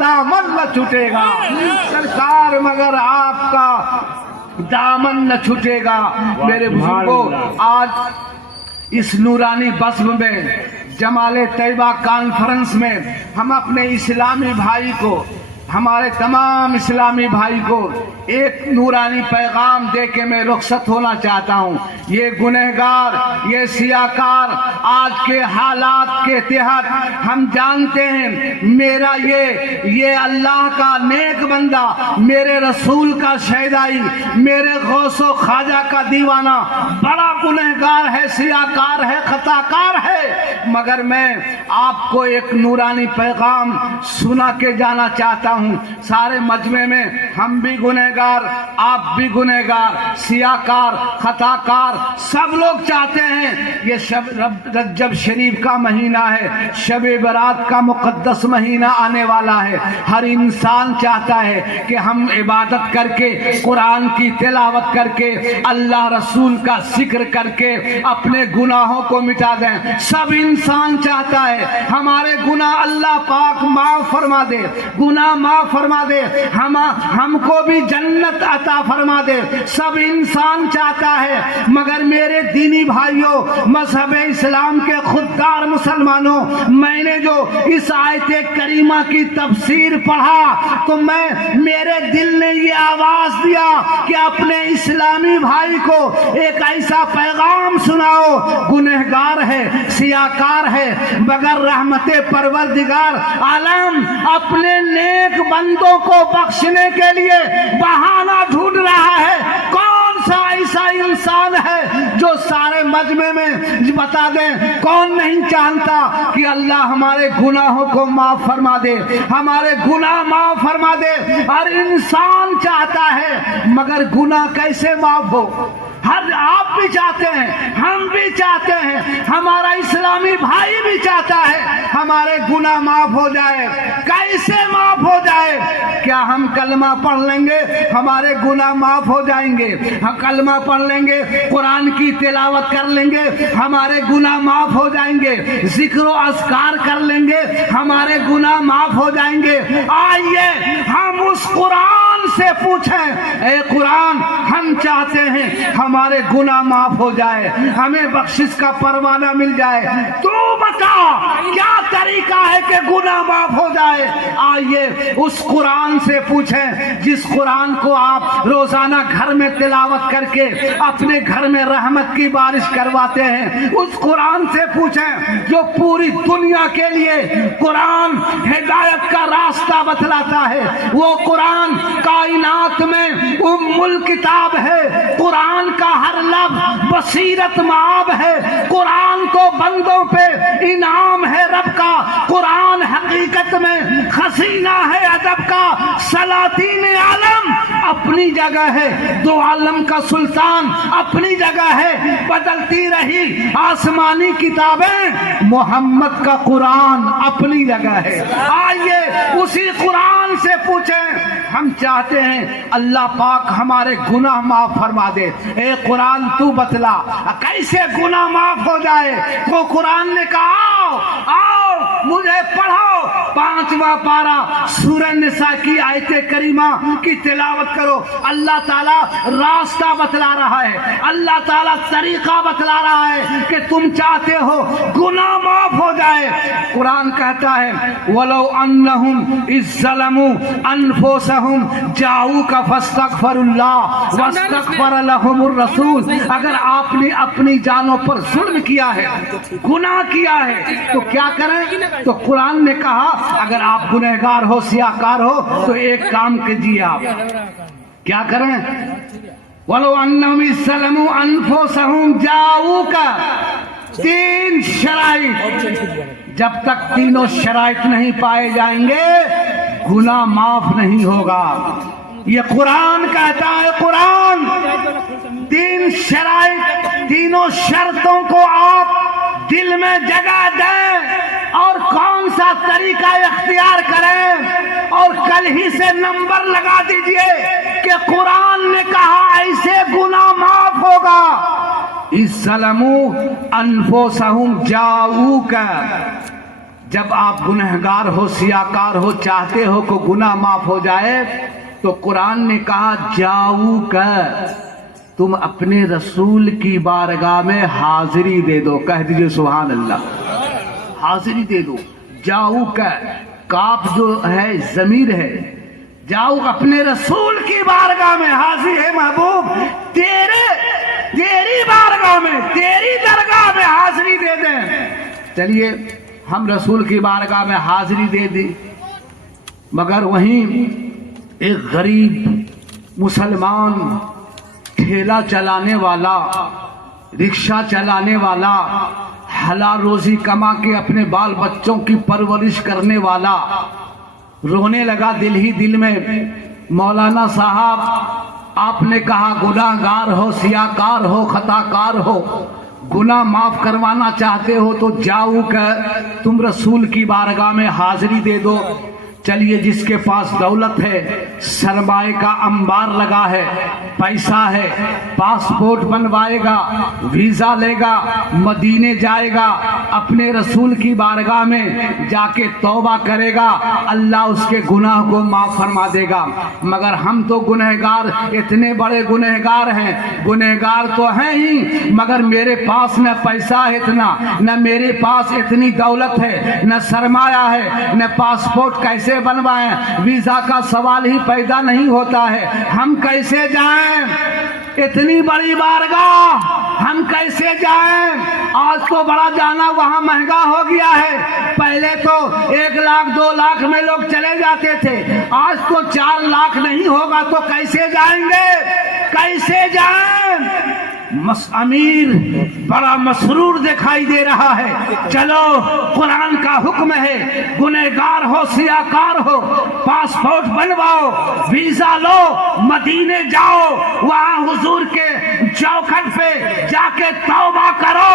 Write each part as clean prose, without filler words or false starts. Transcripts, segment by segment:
دامن نہ چھوٹے گا سرکار، مگر آپ کا دامن نہ چھوٹے گا۔ میرے بزرگوں، آج اس نورانی بزم میں، جمال طیبہ کانفرنس میں، ہم اپنے اسلامی بھائی کو، ہمارے تمام اسلامی بھائی کو ایک نورانی پیغام دے کے میں رخصت ہونا چاہتا ہوں۔ یہ گنہگار، یہ سیاکار، آج کے حالات کے تحت ہم جانتے ہیں، میرا یہ اللہ کا نیک بندہ، میرے رسول کا شیدائی، میرے غوث و خواجہ کا دیوانہ بڑا گنہگار ہے، سیاکار ہے، خطاکار ہے، مگر میں آپ کو ایک نورانی پیغام سنا کے جانا چاہتا ہوں۔ سارے مجمع میں ہم بھی گنہگار، آپ بھی گنہگار، سیاکار، خطاکار، سب لوگ چاہتے ہیں یہ رجب شریف کا مہینہ ہے، شب برات کا مقدس مہینہ آنے والا ہے۔ ہر انسان چاہتا ہے کہ ہم عبادت کر کے، قرآن کی تلاوت کر کے، اللہ رسول کا ذکر کر کے اپنے گناہوں کو مٹا دیں۔ سب انسان چاہتا ہے ہمارے گناہ اللہ پاک معاف فرما دے، گناہ معاف فرما دے، ہم کو بھی جنت عطا فرما دے، سب انسان چاہتا ہے۔ مگر میرے دینی بھائیوں، مذہب اسلام کے خوددار مسلمانوں، میں نے جو اس آیت کریمہ کی تفسیر پڑھا تو میرے دل نے یہ آواز دیا کہ اپنے اسلامی بھائی کو ایک ایسا پیغام سناؤ، گنہگار ہے، سیاکار ہے، مگر رحمت پروردگار عالم اپنے نیک بندوں کو بخشنے کے لیے بہانہ ڈھونڈ رہا ہے۔ کون سا ایسا انسان ہے جو سارے مجمع میں بتا دیں، کون نہیں چاہتا کہ اللہ ہمارے گناہوں کو معاف فرما دے، ہمارے گناہ معاف فرما دے۔ ہر انسان چاہتا ہے، مگر گناہ کیسے معاف ہو؟ آپ بھی چاہتے ہیں، ہم بھی چاہتے ہیں، ہمارا اسلامی بھائی بھی چاہتا ہے ہمارے گناہ معاف ہو جائے۔ کیسے معاف ہو جائے؟ کیا ہم کلمہ پڑھ لیں گے ہمارے گناہ معاف ہو جائیں گے؟ ہم کلمہ پڑھ لیں گے، قرآن کی تلاوت کر لیں گے، ہمارے گناہ معاف ہو جائیں گے، ذکر و اذکار کر لیں گے، ہمارے گناہ معاف ہو جائیں گے۔ آئیے ہم اس قرآن سے پوچھیں، اے قرآن، ہم چاہتے ہیں ہمارے گناہ معاف ہو جائے، ہمیں بخشش کا پروانہ مل جائے، تو بتا کیا طریقہ ہے کہ گناہ معاف ہو جائے؟ آئیے اس قرآن سے پوچھیں، جس قرآن کو آپ روزانہ گھر میں تلاوت کر کے اپنے گھر میں رحمت کی بارش کرواتے ہیں، اس قرآن سے پوچھیں جو پوری دنیا کے لیے قرآن ہدایت کا راستہ بتلاتا ہے۔ وہ قرآن کائنات میں ام الکتاب ہے، قرآن کا ہر لفظ بصیرت معاب ہے، قرآن تو بندوں پہ انعام ہے رب کا، قرآن حقیقت میں خزینہ ہے ادب کا۔ سلاطین عالم اپنی جگہ ہے، دو عالم کا سلطان اپنی جگہ ہے، بدلتی رہی آسمانی کتابیں، محمد کا قرآن اپنی جگہ ہے۔ آئیے اسی قرآن سے پوچھیں، ہم چاہتے ہیں اللہ پاک ہمارے گناہ معاف فرما دے۔ اے قرآن تو بتلا کیسے گناہ معاف ہو جائے؟ تو قرآن نے کہا آؤ مجھے پڑھو، 5واں پارہ سورہ نساء کی آیت کریمہ کی تلاوت کرو۔ اللہ تعالیٰ راستہ بتلا رہا ہے، اللہ تعالیٰ طریقہ بتلا رہا ہے کہ تم چاہتے ہو گناہ معاف ہو جائے۔ قرآن کہتا ہے وَلَوْ أَنَّهُمْ إِذ ظَّلَمُوا أَنفُسَهُمْ جَاءُوكَ فَاسْتَغْفَرُوا اللَّهَ وَاسْتَغْفَرَ لَهُمُ الرَّسُولُ۔ اگر آپ نے اپنی جانوں پر ظلم کیا ہے، گناہ کیا ہے، تو کیا کریں؟ تو قرآن نے کہا اگر آپ گنہگار ہو، سیاکار ہو، تو ایک کام کیجیے، آپ کیا کریں؟ وَلَوْ أَنَّهُمْ إِذ ظَّلَمُوا أَنفُسَهُمْ جَاءُوكَ، 3 شرائط، جب تک تینوں شرائط نہیں پائے جائیں گے گناہ معاف نہیں ہوگا۔ یہ قرآن کہتا ہے، قرآن 3 شرائط، تینوں شرطوں کو آپ دل میں جگہ دیں اور کون سا طریقہ اختیار کریں، اور کل ہی سے نمبر لگا دیجئے کہ قرآن نے کہا ایسے گناہ معاف ہوگا۔ اِذ ظَّلَمُوا أَنفُسَهُمْ جَاءُوكَ، جب آپ گنہگار ہو، سیاکار ہو، چاہتے ہو کہ گناہ معاف ہو جائے، تو قرآن نے کہا جاؤ کر تم اپنے رسول کی بارگاہ میں حاضری دے دو. کہہ دیجئے سبحان اللہ. حاضری دے دو. جاؤ کر، کاف جو ہے ضمیر ہے. جاؤ اپنے رسول کی بارگاہ میں. حاضر ہے محبوب تیری بارگاہ میں، تیری درگاہ میں حاضری دے دیں. چلیے ہم رسول کی بارگاہ میں حاضری دے دی، مگر وہیں ایک غریب مسلمان ٹھیلا چلانے والا، رکشہ چلانے والا، حلال روزی کما کے اپنے بال بچوں کی پرورش کرنے والا رونے لگا دل ہی دل میں. مولانا صاحب آپ نے کہا گناہ گار ہو، سیاکار ہو، خطا کار ہو، گناہ معاف کروانا چاہتے ہو تو جاؤ کہ تم رسول کی بارگاہ میں حاضری دے دو. چلیے جس کے پاس دولت ہے، سرمائے کا انبار لگا ہے، پیسہ ہے، پاسپورٹ بنوائے گا، ویزا لے گا، مدینے جائے گا، اپنے رسول کی بارگاہ میں جا کے توبہ کرے گا، اللہ اس کے گناہ کو معاف فرما دے گا. مگر ہم تو گنہگار، اتنے بڑے گنہگار ہیں، گنہگار تو ہیں ہی، مگر میرے پاس نہ پیسہ ہے اتنا، نہ میرے پاس اتنی دولت ہے، نہ سرمایہ ہے، نہ پاسپورٹ کیسے بنوائیں، ویزا کا سوال ہی پیدا نہیں ہوتا ہے. ہم کیسے جائیں اتنی بڑی بارگاہ؟ ہم کیسے جائیں؟ آج تو بڑا جانا وہاں مہنگا ہو گیا ہے. پہلے تو 1 لاکھ 2 لاکھ میں لوگ چلے جاتے تھے، آج تو 4 لاکھ نہیں ہوگا تو کیسے جائیں گے؟ کیسے جائیں؟ امیر بڑا مسرور دکھائی دے رہا ہے. چلو قرآن کا حکم ہے، گنہگار ہو، سیاکار ہو، پاسپورٹ بنواؤ، ویزا لو، مدینے جاؤ، وہاں حضور کے چوکھٹ پہ جا کے توبہ کرو،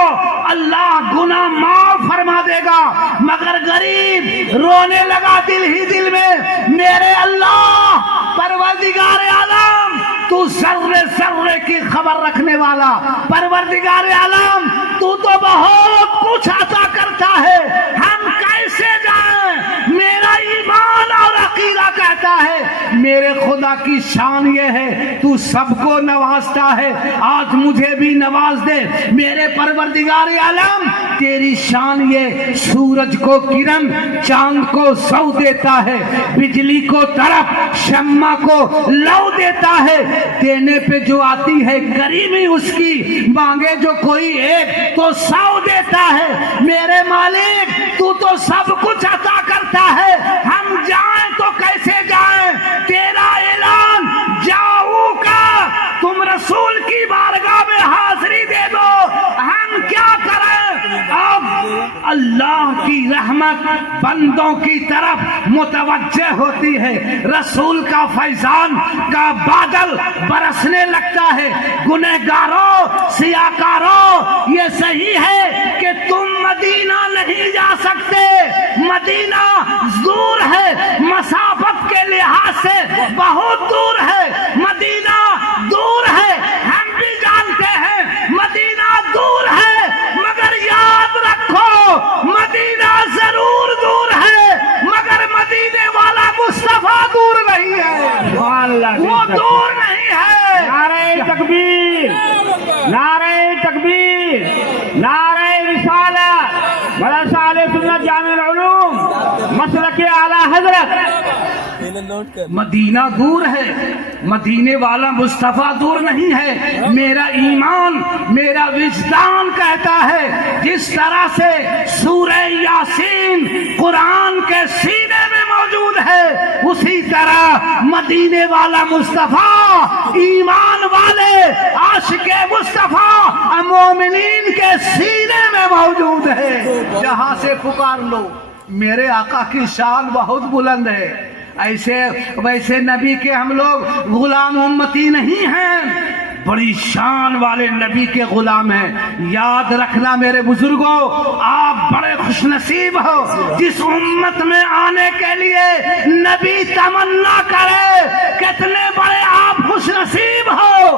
اللہ گناہ معاف فرما دے گا. مگر غریب رونے لگا دل ہی دل میں، میرے اللہ پروردگار عالم تو ذرے ذرے کی خبر رکھنے والا، پروردگار عالم تو بہت کچھ عطا کرتا ہے، ہم کیسے جائیں؟ میرا ایمان اور عقیدہ کہتا ہے میرے خدا کی شان یہ ہے تو سب کو نوازتا ہے، آج مجھے بھی نواز دے. میرے پروردگار عالم تیری شان یہ سورج کو کرن، چاند کو سو دیتا ہے، بجلی کو طرف، شمع کو لو دیتا ہے. دینے پہ جو آتی ہے کریمی اس کی، مانگے جو کوئی ایک تو 100 دیتا ہے. میرے مالک تو سب کچھ عطا کرتا ہے، ہم جائیں تو کیسے جائیں؟ تیرا اعلان جاؤ کا تم رسول کی بارگاہ میں حاضری دے دو، ہم کیا کریں؟ اب اللہ کی رحمت بندوں کی طرف متوجہ ہوتی ہے، رسول کا فیضان کا بادل برسنے لگتا ہے. گنہگاروں، سیاکاروں، یہ صحیح ہے کہ تم مدینہ نہیں جا سکتے، مدینہ دور ہے، مسافت کے لحاظ سے بہت دور ہے، مدینہ دور ہے، ہم بھی جانتے ہیں مدینہ دور ہے، مگر یاد رکھو مدینہ ضرور دور ہے، مگر مدینے والا مصطفیٰ دور نہیں ہے، وہ دور نہیں ہے. نعرہ تکبیر، نعرہ تکبیر، نعرہ رسالت، مدرسہ اہل سنت جامع العلوم، مسلک اعلی حضرت. مدینہ دور ہے، مدینے والا مصطفیٰ دور نہیں ہے. میرا ایمان، میرا وجدان کہتا ہے جس طرح سے سورہ یاسین قرآن کے سینے میں موجود ہے، اسی طرح مدینے والا مصطفیٰ، ایمان والے عاشق مصطفیٰ مومنین کے سینے میں موجود ہے. جہاں سے پکار لو، میرے آقا کی شان بہت بلند ہے. ایسے ویسے نبی کے ہم لوگ غلام امتی نہیں ہیں، بڑی شان والے نبی کے غلام ہیں. یاد رکھنا میرے بزرگوں، آپ بڑے خوش نصیب ہو جس امت میں آنے کے لیے نبی تمنا کرے. کتنے بڑے آپ خوش نصیب ہو.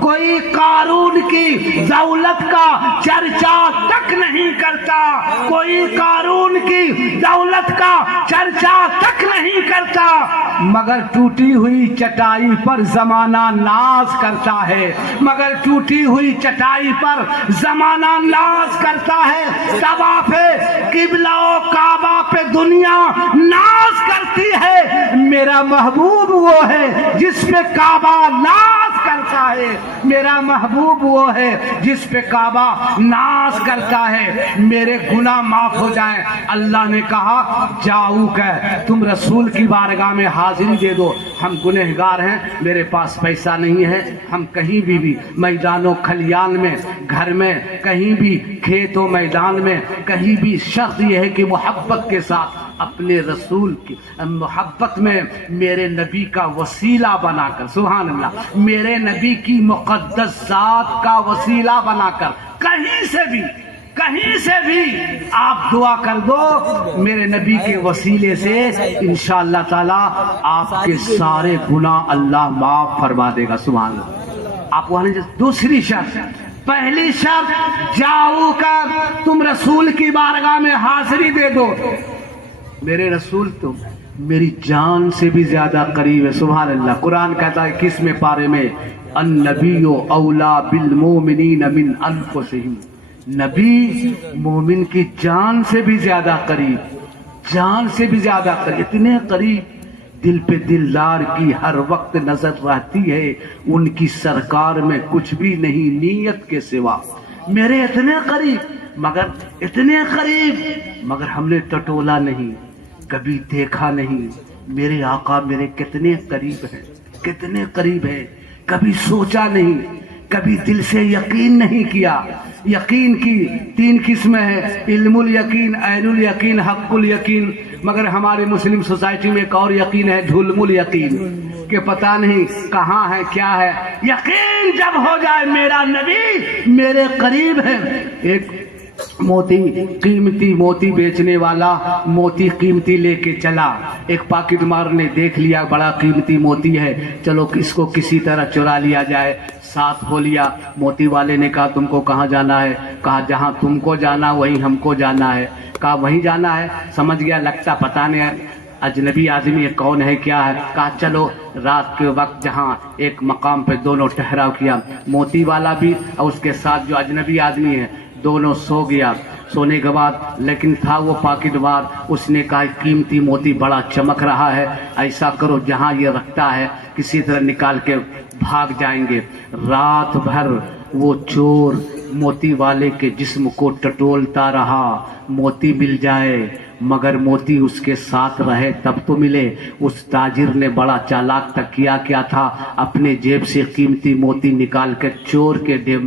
کوئی قارون کی دولت کا چرچا تک نہیں کرتا، کوئی قارون کی دولت کا چرچا تک نہیں کرتا، مگر ٹوٹی ہوئی چٹائی پر زمانہ ناز کرتا ہے، مگر ٹوٹی ہوئی چٹائی پر زمانہ ناز کرتا ہے۔ طواف قبلہ و کعبہ پہ دنیا ناز کرتی ہے، میرا محبوب وہ ہے جس پہ کعبہ ناز کرتا ہے، میرا محبوب وہ ہے جس پہ کعبہ ناز کرتا ہے۔ میرے گناہ معاف ہو جائیں، اللہ نے کہا جاؤ کہ تم رسول کی بارگاہ میں حاضری دے دو، ہم گنہگار ہیں، میرے پاس پیسہ نہیں ہے، ہم کہیں بھی میدان و کھلیان میں، گھر میں، کہیں بھی کھیت و میدان میں، کہیں بھی شرط یہ ہے کہ محبت کے ساتھ اپنے رسول کی محبت میں میرے نبی کا وسیلہ بنا کر، سبحان اللہ، میرے نبی کی مقدس ذات کا وسیلہ بنا کر کہیں سے بھی آپ دعا کر دو، میرے نبی کے وسیلے سے انشاءاللہ تعالی آپ کے سارے گناہ اللہ معاف فرما دے گا، سبحان اللہ۔ آپ وہاں دوسری شرط، پہلی شرط جاؤ کر تم رسول کی بارگاہ میں حاضری دے دو، میرے رسول تو میری جان سے بھی زیادہ قریب ہے، سبحان اللہ۔ قرآن کہتا ہے 21ویں پارے میں النبی اولا بالمومنین من انفسہم، نبی مومن کی جان سے بھی زیادہ قریب، جان سے بھی زیادہ قریب، اتنے قریب دل پہ دلدار کی ہر وقت نظر رہتی ہے، ان کی سرکار میں کچھ بھی نہیں نیت کے سوا، میرے اتنے قریب، مگر اتنے قریب مگر ہم نے ٹٹولا نہیں، کبھی دیکھا نہیں، میرے آقا میرے کتنے قریب ہیں، کتنے قریب ہیں، کبھی سوچا نہیں، کبھی دل سے یقین نہیں کیا۔ یقین کی 3 قسمیں ہیں، علم الیقین، عین الیقین، حق الیقین، مگر ہمارے مسلم سوسائٹی میں ایک اور یقین ہے، جھلم الیقین، کہ پتہ نہیں کہاں ہے کیا ہے۔ یقین جب ہو جائے میرا نبی میرے قریب ہے۔ ایک موتی، قیمتی موتی بیچنے والا موتی قیمتی لے کے چلا، ایک پاکٹ مار نے دیکھ لیا بڑا قیمتی موتی ہے، چلو اس کو کسی طرح چرا لیا جائے، ساتھ ہو لیا۔ موتی والے نے کہا تم کو کہاں جانا ہے؟ کہا جہاں تم کو جانا وہیں ہم کو جانا ہے۔ کہا وہیں جانا ہے، سمجھ گیا لگتا پتہ نہیں اجنبی آدمی کون ہے کیا ہے۔ کہا چلو رات کے وقت جہاں ایک مقام پہ دونوں ٹھہراؤ کیا، موتی والا بھی اور اس کے ساتھ جو اجنبی آدمی ہے، دونوں سو گیا۔ سونے کے بعد لیکن تھا وہ پاکٹ مار، اس نے کہا قیمتی موتی بڑا چمک رہا ہے، ایسا کرو جہاں یہ رکھتا ہے کسی طرح نکال کے بھاگ جائیں گے۔ رات بھر وہ چور موتی والے کے جسم کو ٹٹولتا رہا، موتی مل جائے مگر موتی اس کے ساتھ رہے تب تو ملے۔ اس تاجر نے بڑا چالاک تکیہ کیا تھا، اپنے جیب سے قیمتی موتی نکال کر چور کے جیب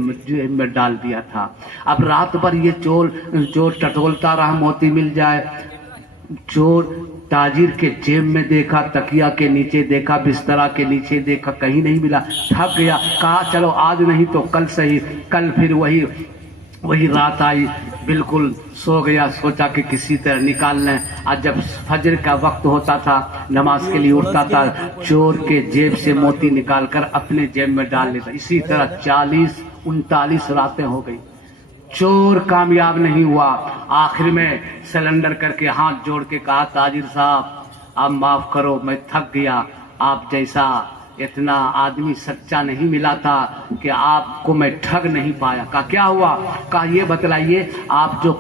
میں ڈال دیا تھا۔ اب رات بھر یہ چور ٹٹولتا رہا موتی مل جائے۔ چور تاجر کے جیب میں دیکھا، تکیہ کے نیچے دیکھا، بسترا کے نیچے دیکھا، کہیں نہیں ملا، تھک گیا۔ کہا چلو آج نہیں تو کل صحیح۔ کل پھر وہی رات آئی، بالکل سو گیا، سوچا کہ کسی طرح نکال لیں۔ آج جب فجر کا وقت ہوتا تھا، نماز کے لیے اٹھتا تھا، چور کے جیب سے موتی نکال کر اپنے جیب میں ڈال لیتا۔ اسی طرح 40-39 راتیں ہو گئی، چور کامیاب نہیں ہوا۔ آخر میں سلنڈر کر کے ہاتھ جوڑ کے کہا تاجر صاحب آپ معاف کرو، میں تھک گیا، آپ جیسا اتنا آدمی سچا نہیں ملا تھا کہ آپ کو میں ٹھگ نہیں پایا۔ کہا کیا ہوا؟ کہا یہ بتلائیے آپ جو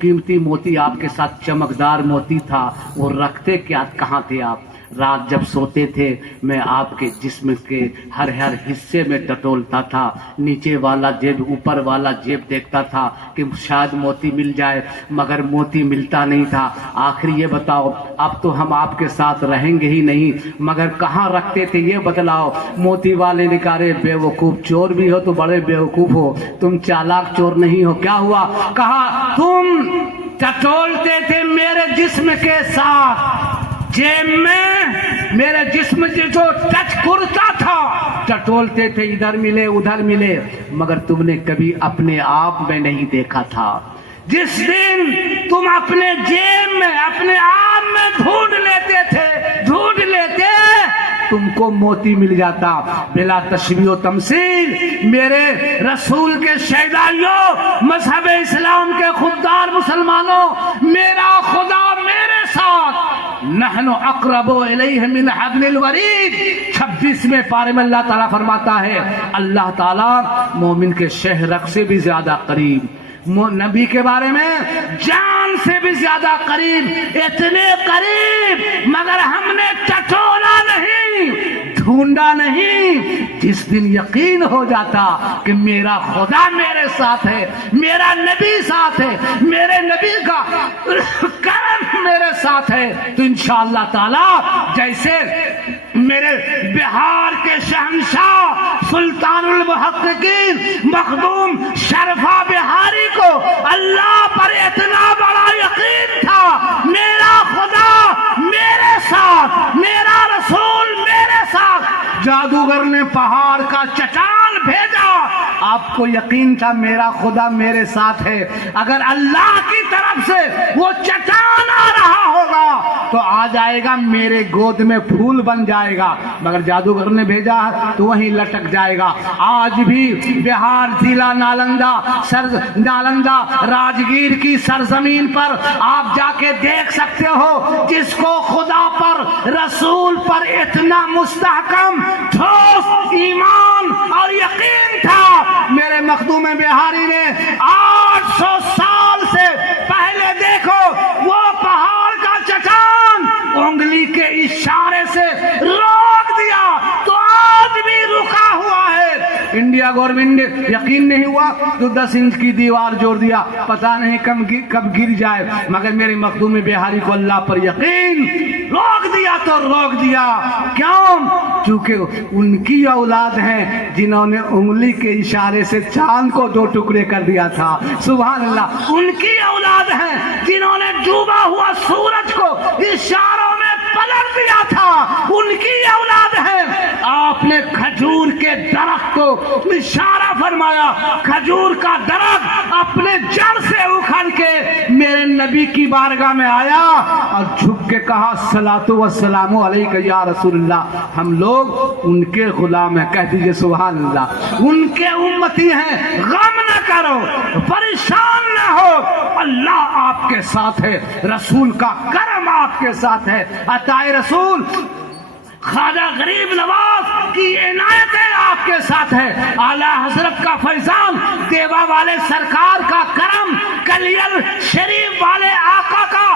قیمتی موتی آپ کے ساتھ چمکدار موتی تھا وہ رکھتے کیا کہاں تھے آپ؟ رات جب سوتے تھے میں آپ کے جسم کے ہر حصے میں ٹٹولتا تھا، نیچے والا جیب اوپر والا جیب دیکھتا تھا کہ شاید موتی مل جائے مگر موتی ملتا نہیں تھا۔ آخر یہ بتاؤ اب تو ہم آپ کے ساتھ رہیں گے ہی نہیں مگر کہاں رکھتے تھے یہ بتلاؤ۔ موتی والے نے کہا رے بے وقوف، چور بھی ہو تو بڑے بے وقوف ہو، تم چالاک چور نہیں ہو۔ کیا ہوا؟ کہا تم ٹٹولتے تھے میرے جسم کے ساتھ، جیب میں میرے جسم جو ٹچ کرتا تھا، ٹٹولتے تھے، ادھر ملے ادھر ملے، مگر تم نے کبھی اپنے آپ میں نہیں دیکھا تھا۔ جس دن تم اپنے جیب میں اپنے آپ میں ڈھونڈ لیتے تم کو موتی مل جاتا۔ بلا تشبیہ و تمثیل میرے رسول کے شہدائیوں، مذہب اسلام کے خوددار مسلمانوں، میرا خدا میرے ساتھ، نحن اقرب الیہ من حبل الورید، 26ویں پارے میں اللہ تعالیٰ فرماتا ہے اللہ تعالیٰ مومن کے شہرک سے بھی زیادہ قریب، نبی کے بارے میں جان سے بھی زیادہ قریب، اتنے قریب مگر ہم نے ٹٹولا نہیں، ڈھونڈا نہیں۔ جس دن یقین ہو جاتا کہ میرا خدا میرے ساتھ ہے، میرا نبی ساتھ ہے، میرے نبی کا کرم میرے ساتھ ہے، تو انشاءاللہ تعالی جیسے میرے بہار کے شہنشاہ سلطان المحققین مخدوم شرفا بہاری کو اللہ پر اتنا بڑا یقین تھا، میرا خدا میرے ساتھ، میرا رسول میرے ساتھ، جادوگر نے پہاڑ کا چٹان بھیجا، آپ کو یقین تھا میرا خدا میرے ساتھ ہے، اگر اللہ کی طرف سے وہ چٹان آ رہا ہوگا تو آ جائے گا میرے گود میں پھول بن جائے گا، مگر جادوگر نے بھیجا تو وہیں لٹک جائے گا۔ آج بھی بہار ضلع نالندہ راجگیر کی سرزمین پر آپ جا کے دیکھ سکتے ہو، جس کو خدا پر رسول پر اتنا مستحکم ٹھوس ایمان اور یقین تھا، میرے مخدوم بہاری نے 800 سال سے پہلے دیکھو وہ پہاڑ کا چٹان انگلی کے اشارے سے روک دیا تو آج بھی رکا ہوا ہے۔ انڈیا گورنمنٹ نے یقین نہیں ہوا تو 10 انچ کی دیوار جوڑ دیا، پتہ نہیں کب گر جائے، مگر میرے مخدوم بہاری کو اللہ پر یقین، روک دیا تو روک دیا۔ کیوں؟ چونکہ ان کی اولاد ہیں جنہوں نے انگلی کے اشارے سے چاند کو 2 ٹکڑے کر دیا تھا، سبحان اللہ، ان کی اولاد ہیں جنہوں نے ڈوبا ہوا سورج کو اشاروں میں پلٹ دیا تھا، ان کی اولاد ہے۔ آپ نے کھجور کے درخت کو اشارہ فرمایا، کھجور کا درخت اپنے جڑ سے اکھڑ کے میرے نبی کی بارگاہ میں آیا اور جھک کے کہا الصلاۃ والسلام علیک یا رسول اللہ، ہم لوگ ان کے غلام ہیں، کہہ دیجئے سبحان اللہ، ان کے امتی ہیں، غم نہ کرو، پریشان نہ ہو، اللہ آپ کے ساتھ ہے، رسول کا کرم آپ کے ساتھ ہے، عطائے رسول خواجہ غریب نواز کی عنایتیں آپ کے ساتھ ہے، اعلیٰ حضرت کا فیضان، دیوا والے سرکار کا کرم، کلیل شریف والے آقا کا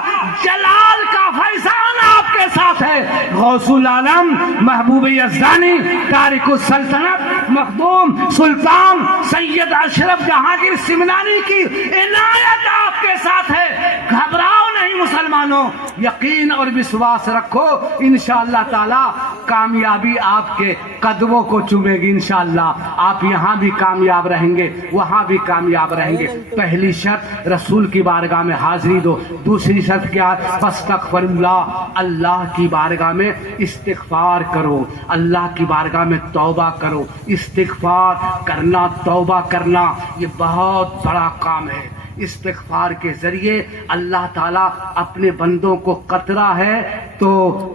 جلال کا فیضان آپ کے ساتھ ہے، غوث العالم محبوب یزدانی تارک السلطنت مخدوم سلطان سید اشرف جہانگیر سمنانی کی عنایت آپ کے ساتھ ہے۔ گھبراؤ نہیں مسلمانوں، یقین اور وشواس رکھو، انشاءاللہ تعالی کامیابی آپ کے قدموں کو چومے گی، انشاءاللہ آپ یہاں بھی کامیاب رہیں گے، وہاں بھی کامیاب رہیں گے۔ پہلی شرط رسول کی بارگاہ میں حاضری دو، دوسری شرط کیا؟ فاستغفر اللہ، اللہ کی بارگاہ میں استغفار کرو، اللہ کی بارگاہ میں توبہ کرو، استغفار کرنا، توبہ کرنا یہ بہت بڑا کام ہے۔ استغفار کے ذریعے اللہ تعالیٰ اپنے بندوں کو قطرہ ہے تو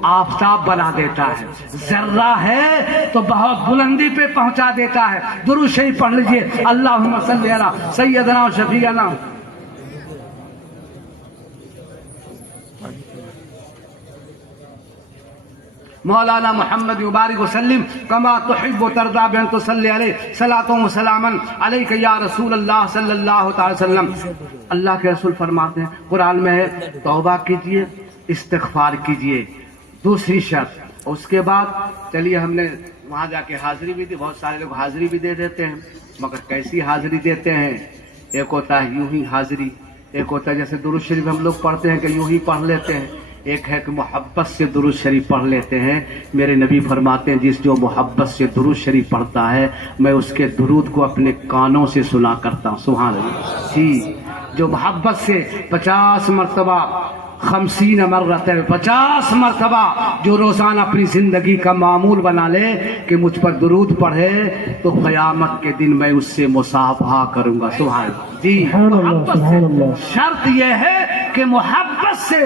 آفتاب بنا دیتا ہے، ذرہ ہے تو بہت بلندی پہ پہنچا دیتا ہے۔ درود شریف پڑھ لیجئے، اللہم صلی علی سیدنا و شفیعنا مولانا محمد مبارک وسلم کما تحب و ترضا بان تصلی علیہ صلاۃ و سلاما علیک یا رسول اللہ صلی اللہ تعالی وسلم۔ اللہ کے رسول فرماتے ہیں قرآن میں ہے توبہ کیجئے، استغفار کیجئے، دوسری شرط۔ اس کے بعد چلیے ہم نے وہاں جا کے حاضری بھی دی، بہت سارے لوگ حاضری بھی دے دیتے ہیں، مگر کیسی حاضری دیتے ہیں؟ ایک ہوتا ہے یوں ہی حاضری، ایک ہوتا ہے جیسے درود شریف ہم لوگ پڑھتے ہیں کہ یوں ہی پڑھ لیتے ہیں، ایک ہے کہ محبت سے درود شریف پڑھ لیتے ہیں۔ میرے نبی فرماتے ہیں جس جو محبت سے درود شریف پڑھتا ہے میں اس کے درود کو اپنے کانوں سے سنا کرتا ہوں، سبحان اللہ۔ جی جو محبت سے 50 مرتبہ 50 مرتبہ 50 مرتبہ جو روزانہ اپنی زندگی کا معمول بنا لے کہ مجھ پر درود پڑھے تو قیامت کے دن میں اس سے مصافحہ کروں گا، سبحان اللہ۔ جی محبت سے، شرط یہ ہے کہ محبت سے